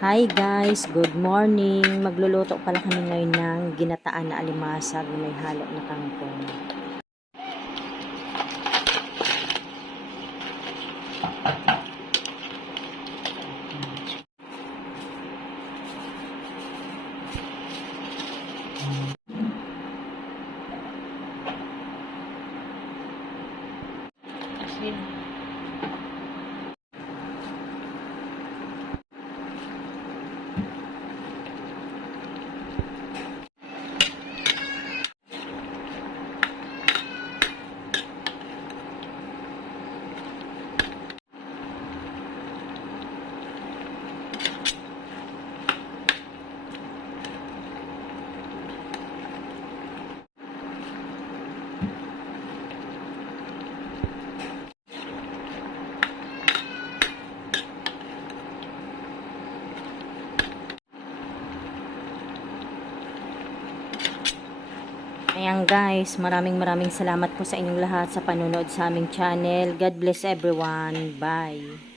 Hi guys, good morning. Magluluto pala kami ngayon ng ginataan na alimasag na may halo na kangkong. Ayan guys, maraming salamat po sa inyong lahat sa panonood sa aming channel. God bless everyone. Bye.